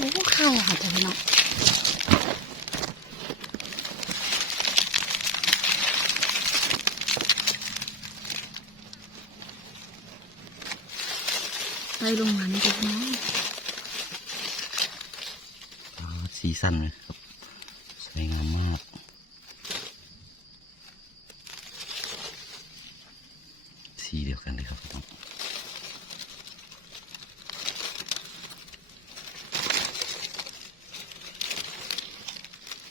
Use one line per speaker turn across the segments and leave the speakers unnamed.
โอ้ไข่ค่ะจ้ะพี่น้องไปลงมานี่จ้ะน้อง
สีสันเลยครับ สวยงามมาก สีเดียวกันเลยครับพี่น้อง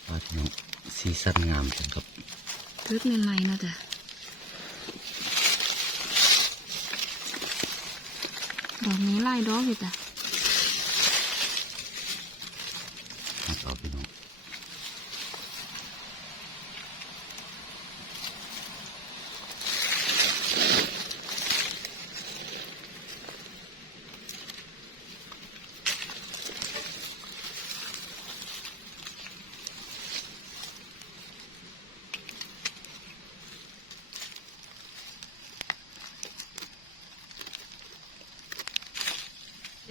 ว่าพี่น้อง สีสันงามจังครับ
ทึกใหม่ๆเนาะจ้ะดอกนี้ไล่ดอกอยู่จ้ะ
มาต่อพี่น้อง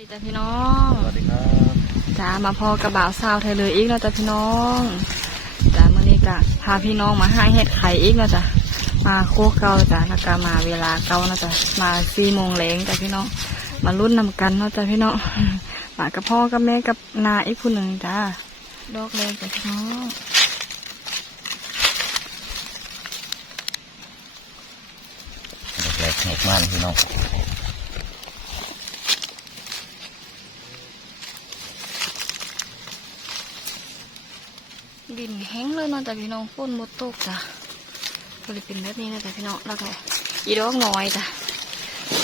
ดีจ้ะพี่น้อง
สวัสดีครับ
จ้ามาพอกระบ่าวสาวไทยเลยอีกเนาะจ้ะพี่น้องจ้ามื่อนี้ก็พาพี่น้องมาให้เห็ดไข่อีกเนาะจ้ะมาโคกเก่าจ้ะแล้วก็มาเวลาเก่าเนาะจ้ะมาสี่โมงแรงจ้ะพี่น้อง มารุ่นนำกันเนาะจ้ะพี่น้องมากับพ่อกับแม่กับนาอีกคนหนึ่งจ้าดอกเลยจ้ะพี่น้อง
แรกๆแหกมากพี่น้อง
ดินแห้งเลยเนาะจ้ะพี่น้องฝนหมดตกจ้ะก็เลยเป็นแบบนี้นะจ้ะพี่น้องแล้วก็อีดอกน้อยจ้ะ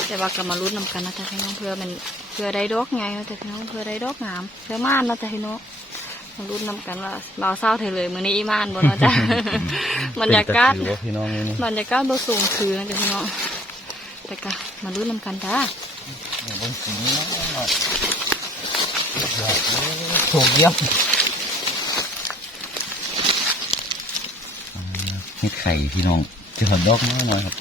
แต่ว่าก็มารุ่นนำกันนะจ้ะพี่น้องเพื่อมันเพื่อได้ดอกไงนะจ้ะพี่น้องเพื่อได้ดอกงามเพื่อม่านนะจ้ะพี่น้องมารุ่นนำกันว่าเราเศร้าเถอเลยมือนี้อีม่านบนนะจ้ะบรรยากาศบรรยากาศบสูงคือนะจ๊ะพี่น้องแต่ก็มาลุ้นนำกันจ้า
บนสีน้องหน่อยถูกเยี่ยม ห็ดไข่พี่น้องเจอดอกน้อยหน่อยครับ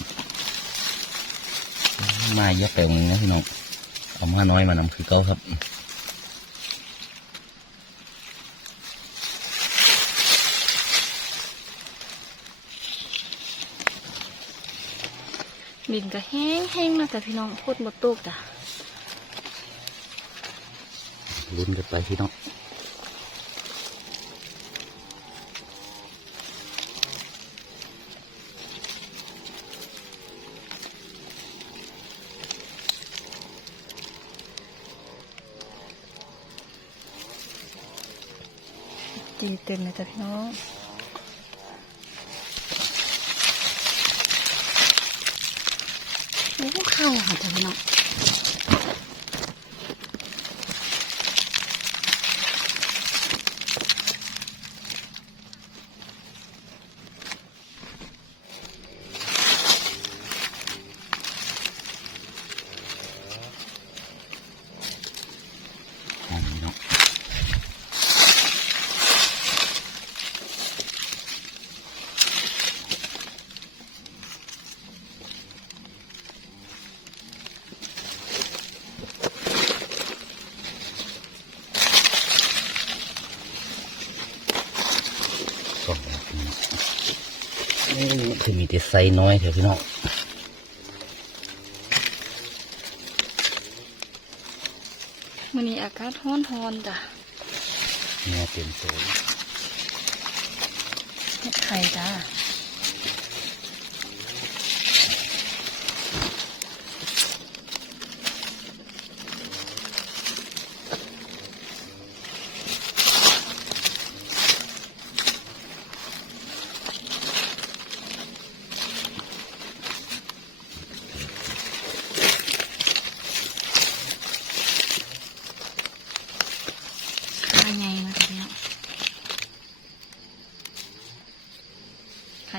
มาเยอะไปตรงนี้นะพี่น้องเอามาน้อยมานำคือเก้าครับ
ดินก็แห้งแห้งๆนะจ๊ะพี่น้องพูดหมดตุกจ้ะ
ลุ้นกันไปพี่น้อง
เต็มเลยจ้ะพี่น้องโอ้ไข่ค่ะจ้ะพี่น้อง
หอมพี่น้อง สองแบบนี้นี่ คือมีแต่ไซส์น้อยเถอะพี่น้อง
มื้อนี้อากาศร้อนร้อนๆจ้ะ
เนื้อเต็มโซน
เห็ดไข่จ้าขาใหญ่มาจ้ะพี่น้อง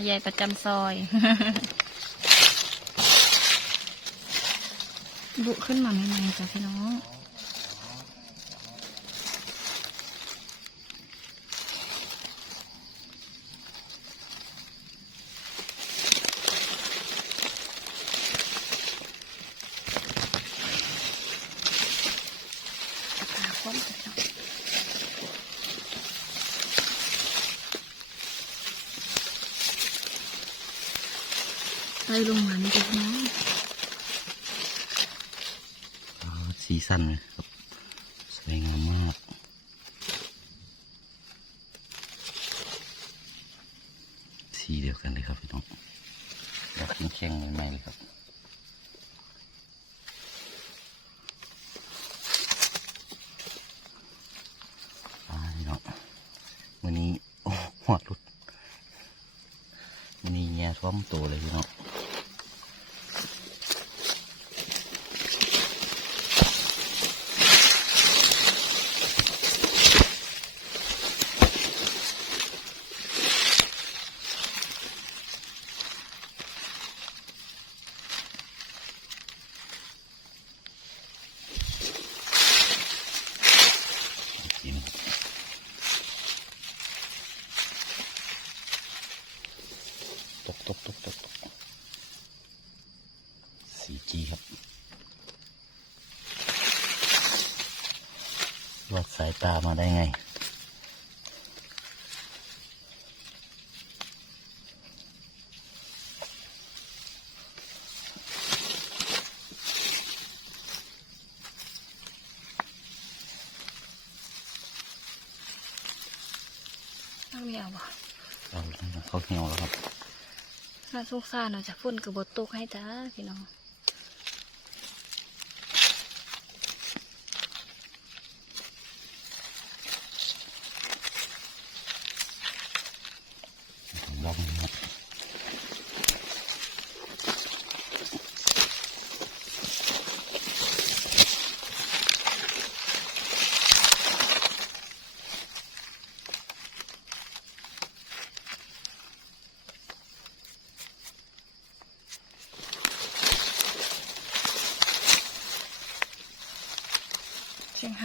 ยายประจำซอยบุขึ้นมาใหม่ๆจ้ะพี่น้อง ยลงมานี่จะน้อง
สีสันเลยครับสวยงามมากสีเดียวกันเลยครับพี่น้องดอกแข็งๆใหม่ๆเลยครับอ่าพี่น้องวันนี้ โอ้หอดหลุดวันนี้แง่ท้อมโตเลยพี่น้อง กินตกตกตกตกตกสีจีครับลอดสายตามาได้ไง
น้ำเหี่ยวบ่
เราเขาเหี่ยวแล้วครับ
น่าสงสารเนาะจ้ะฝนกับบตกให้จ้าพี่น้อง
ลอง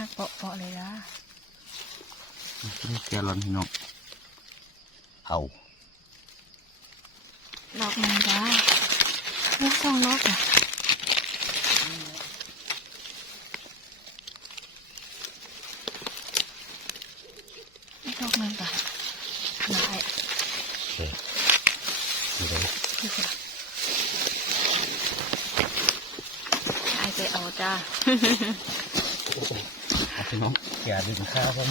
ครับ
เชียงหักเปาะๆเลยล่ะ
นี่แกร้อนพี่น้องเอา
ดอกหนึ่งจ้าลูกสองดอกจ้ะอีกดอกหนึ่งจ้ะได้
โอเคดูเลย
คือสิไอไปเอาจ้า
เอา พี่น้องอย่าดึงข้าวผม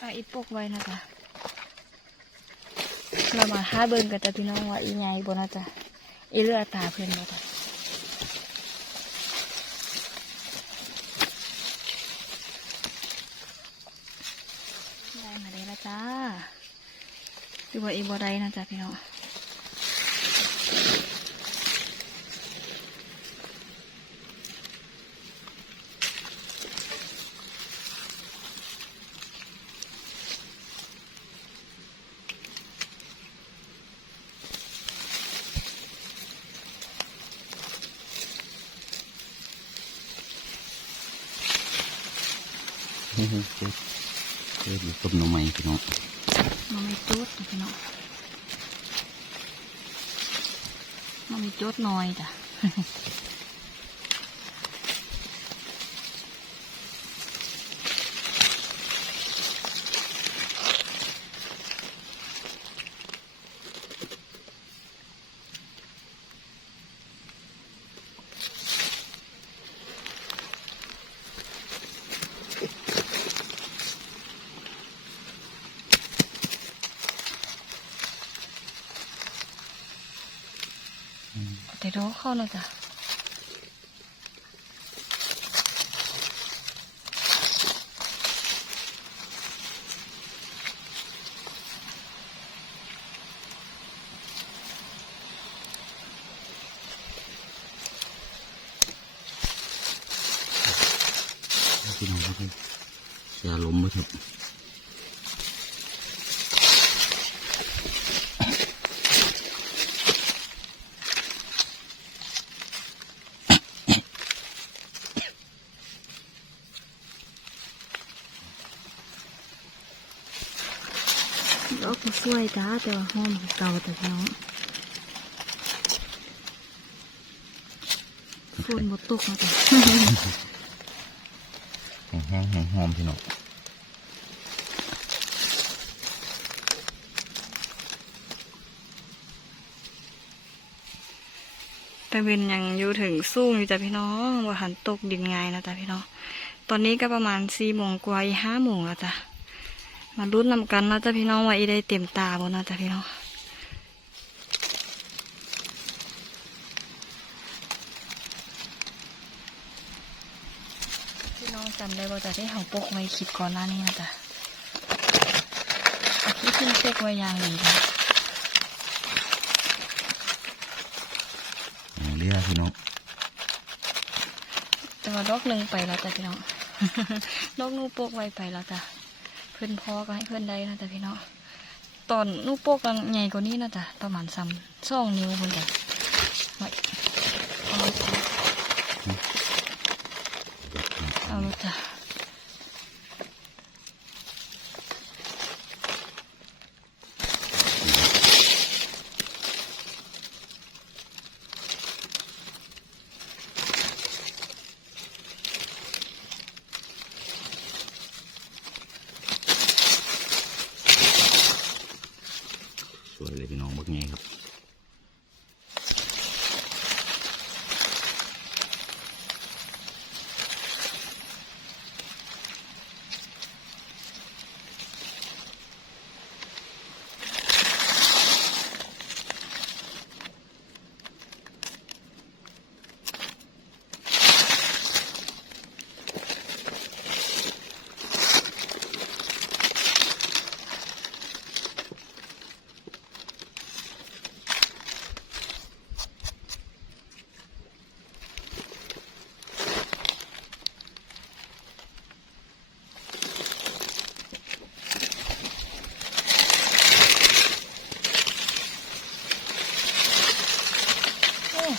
อาอี
ปกไว้นะจ๊ะเรามาห้าเบิ้งกันจ้ะพี่น้องว่าอีไงบนนะจ๊ะอีเลือตาเพื่อนบ่จ้ะได้มาได้แล้วจ้าดูว่าอีบ่ได้นะจ๊ะพี่น้อง
เฮ้ยเฮ้ยเฮ้ยเฮ้ยอยู่ต้มหน้ำไม้พี่น้อง
มันไม่จุดพี่น้องมันไม่จุดน้อยจ้ะ แต่ดูเข้าเลยจ้ะ
พี่น้องครับอย่าล้มนะครับ
ดอกสวยจ้าแต่ว่าหอมเก่าแต่พี่น้องฝนหมดตกมาแต่
แห้งแห้งหอมพี่น้อง
แต่เวนยังอยู่ถึงสูงอยู่จ้ะพี่น้องว่าหันตกดินง่ายนะจ้ะพี่น้อง ตอนนี้ก็ประมาณสี่โมงกว่าอีห้าโมงแล้วจ้ะ มาลุ้นนำกันนะจ้ะพี่น้องว่าอีได้เต็มตาบ่นะจ้ะพี่น้องพี่น้องจำได้ว่าจะได้เขาปกไว้คลิปก่อนหน้านี้นะจ๊ะเอาที่ขึ้นเช็คไว้อยางดีจ้ะ
อย่างเรียกพี่น้อง
แต่ว่าดอกหนึ่งไปแล้วจ้ะพี่น้องดอกหนูปกไว้ไปแล้วจ้ะ เพื่อนพ่อก็ให้เพื่อนได้นะจ๊ะพี่น้องตอนนูปกกันใหญ่กว่านี้นะจ๊ะประมาณซ้ำสองนิ้วคนจ้ะไว้เอาเลยจ้ะเอาเลยจ้ะ
สวยเลยพี่น้องบักไงครับ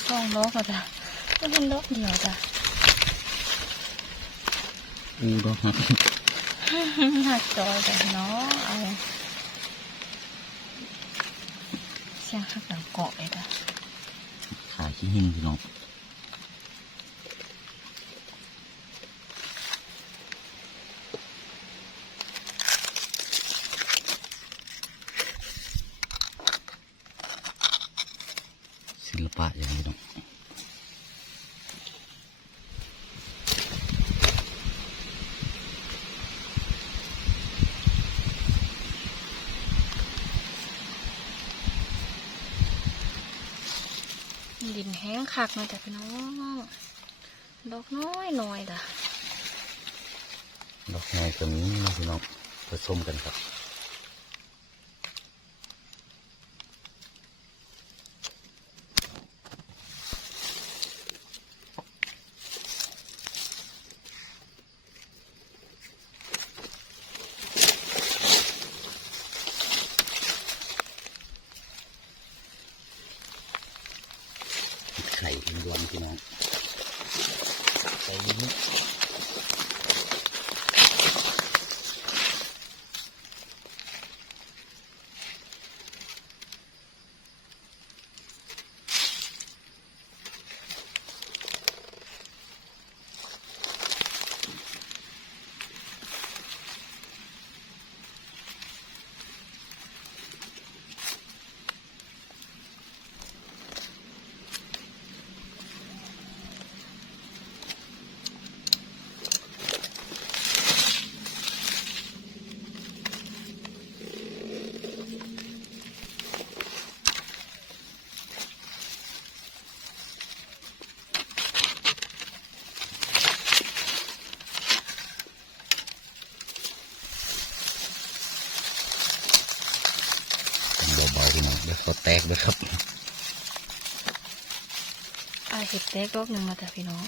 โอ้สองดอกอะจ้ะก็เป็นดอกเดียวจ้ะ
อู้ดอกครับ
หักจอยจ้ะพี่น้องเอาเสียงหักดังเกาะเลยจ้ะ
ขาขี้หินพี่น้องศิลปะอย่างนี้น้อง
ดิ ผักมาจ้ะพี่น้อง ดอกน้อยหน่อยจ้ะ
ดอกไงตัวนี้นะพี่น้องผสมกันครับ ไข่ล้วนๆพี่น้องใส่นิด เบาๆพี่น้องเดี๋ยวเขา แตกด้วยครับ
อาเห็ดเล็กดอกหนึ่งมาจ้ะพี่น้อง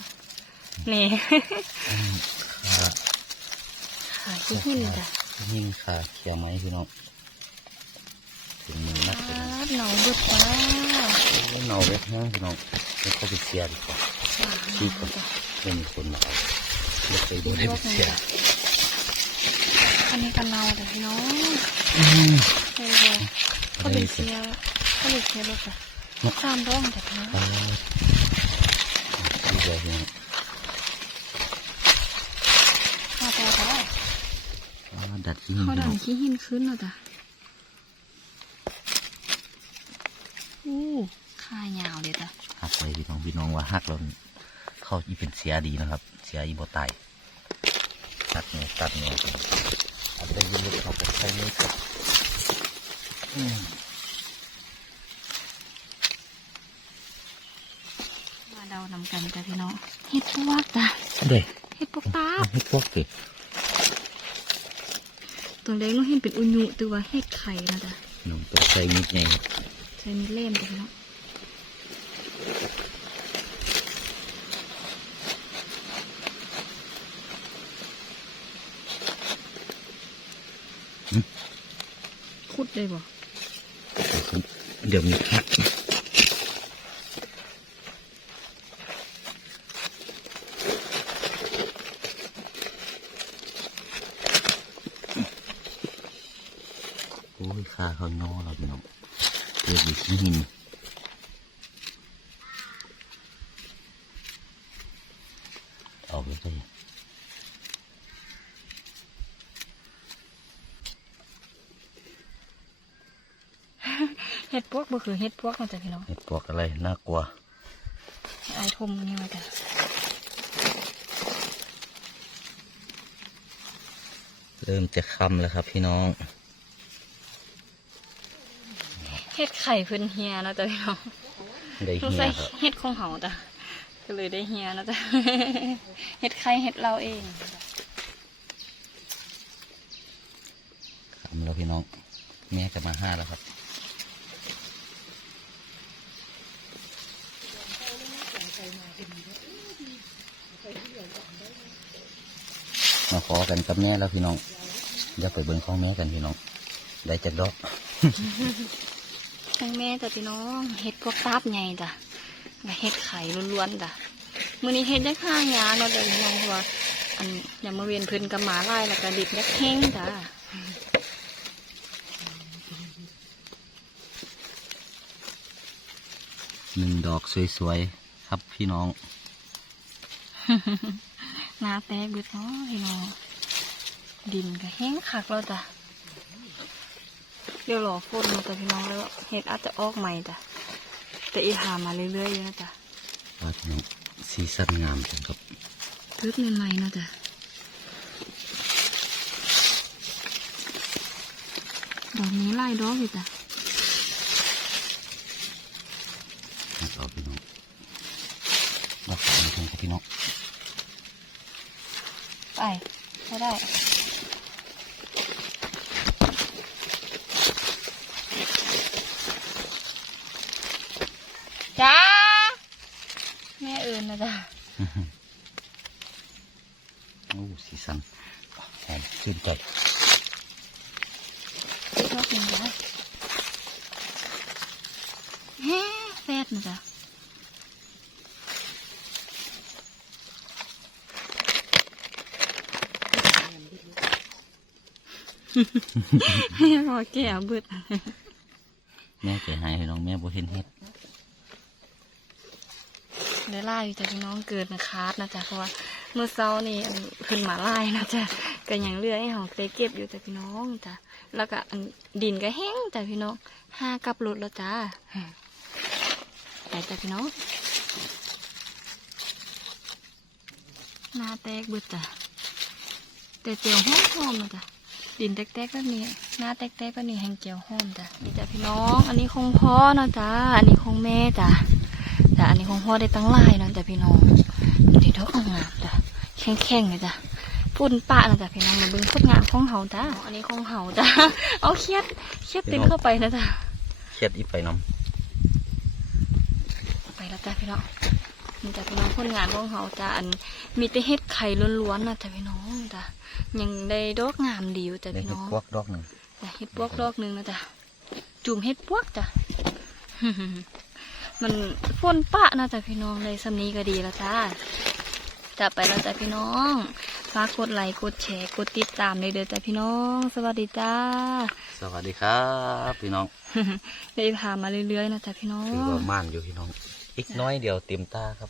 นี่
ขา
ขาขี้หินจ้ะ
หิ้งขาเขียวไหมพี่น้องถึงมือนักเลยนะ
หนาวบึดจ้า
โอ้ยเน่าเว็บนะพี่น้องไม่เข้าไปเชียร์ดีกว่าที่ก่อนไม่มีคนมาเอาไม่เคยโดนให้ไปเชียร์
อันนี้กันเนาแต่พี่น้อง
อืม
เฮ้ยเฮ้ยก็เป็นเสีย ก็เป็นเสียลูกอะสามดองแต่พี่น้อง
เอาดีใจพี่น้อง
ข้าวแต่แต่
อ่าดัดที่นี่
เขา
พี่
ดั
น้อง
นขี้หินขึ้นแล้วจ้ะอู้ข้ายาวเลยจ้ะ
หักเลยพี่น้องพี่น้องว่าหักแล้วเข้าอีเป็นเสียดีนะครับ เสียอีบ่ตายตัดเนื้อตัดเนื้อเอาไปยืนเลยเอาไปใช้มือครับอืม
มาเดา นำกันจ้ะพี่น้องเห็ดพวกจ้ะ
เด้ย
เห็ดพวกตา
ให้พวกเด็ก
ตัวแดงก็เห็นเป็นอุญุตัวาเห็ดไข่นะจ๊ะ
น้องตัวใส่นิดไงครับ
ใช้มีดเล่มจ้ะพี่น้องขุดได้บ่
เดี๋ยวมีหักโอ้ ยขาเขานอเราพี่น้องเกิดอยู่ที่หินเอาไปเลย
เห็ดพวกบ่คือเห็ดพวกนะจ๊ะพี่น้อง
เห็ดปวกอะไรน่ากลัว
ไอายทมนี่มาจ้ะ
เริ่มจะค่ำแล้วครับพี่น้อง
เห็ด ไข่เพิ่นเฮียนะจ๊ะพี่น้อง
ได้
สง
เฮีย
สัย
ครับ
เห็ดของเฮาจ้ะก็เลยได้เฮียนะจ๊ะเห็ดไข่เห็ดเราเอง
ค่ำแล้วพี่น้อง แม่จะมาห้าแล้วครับมาขอกันกับแม่แล้วพี่น้องอย่าไปเบิ่งของแม่กันพี่น้อง ได้จากดอก
ทั้งแม่จ้ะพี่น้องเห็ดพวกตาบใหญ่จ้ะและเห็ดไข่ล้วนๆจ้ะมื้อนี้เห็ดได้ข้างยาเนาะจ้ะพี่น้องเพราะว่าอันอย่ามาเวียนเพิ่นกับหมาไล่แล้วก็ดิบยักแห้งจ้ะ
หนึ่งดอกสวยๆครับพี่น้อง
หนาแตกเบิดเนาะพี่น้องดินก็แห้งคักแล้วจ้ะ เดี๋ยวรอฝนมาจ้ะพี่น้องแล้วเห็ดอาจจะออกใหม่จ้ะแต่อีหามาเรื่อยๆอยู่นะจ้ะ
ว่าพี่น้องซีซั่นงามจังครับ
พืชใหม่ๆนะจ้ะดอกนี้ไล่ดอกอยู่จ้ะ
มาต่อพี่น้องมาขอกันครับพี่น้อง
ไปไม่ได้จ้าแม่เอิญนะจ้ะ
โอ้ซีซั่นหอมชื่นใจ
ชอบกินจ้ะแฮ่แฟดนะจ๊ะให้รอแก่เบิด
แม่ใจหายพี่น้องแม่บ่เห็นเฮ็ด
ได้ไล่อยู่จ้ะพี่น้องเกิดนะคาดนะจ๊ะเพราะว่าเมื่อเช้านี่อันเพิ่นมาไล่นะจ๊ะก็ยังเหลือยให้เราได้เก็บอยู่จ้ะพี่น้องจ้ะแล้วก็อันดินก็แห้งจ้ะพี่น้องห้ากับรถแล้วจ้าไปจ้ะพี่น้องหน้าแตกบิดจ้ะแต่เจียวหอมหอมนะจ๊ะดินแตกๆแบบนี้หน้าแตกๆแบบนี้แห้งเจียวหอมจ้ะนี่จ้ะพี่น้อง อันนี้คงพ่อนะจ๊ะอันนี้คงแม่จ้ะ อันนี้ของพ่อได้ตั้งหลายนะจ๊ะพี่น้องดีดอกงามจ้ะแข็งๆเลยจ้ะปุ่นปะนะจ๊ะพี่น้องมาเบิ่งผลงานของเฮาจ้ะอันนี้ของเฮาจ้ะเอาเครียดเครียดติดเข้าไปนะจ๊ะ
เครียดอีไปน้
ไปแล้วจ้ะพี่น้องนี่จ้ะพี่น้องผลงานของเฮาจ้ะอันมีแต่เฮ็ดไข่ล้วนๆนะจ๊ะพี่น้องจ้ะยังได้ดอกงามดีอยู่ำจ้ะ
ได้
พี่
เฮ็
น้
ด
อง
พวกดอกหนึ่ง
จ้ะเฮ็ดพวกดอกหนึงนะจ๊ะจุ่มเฮ็ดพวกจ้ะ มันฝนปะนะจ๊ะพี่น้องเลยสำนีก็ดีแล้วจ้าจะไปแล้วจ้ะพี่น้องฝากกดไลค์กดแชร์กดติดตามเลยเด้อจ้ะพี่น้อง สวัสดีจ้า
สวัสดีครับ พี่น้อง
ได้พามาเรื่อยๆนะจ๊ะพี่น้อง
คือว่าม่านอยู่พี่น้อง อีกน้อยเดียวเต็มตาครับ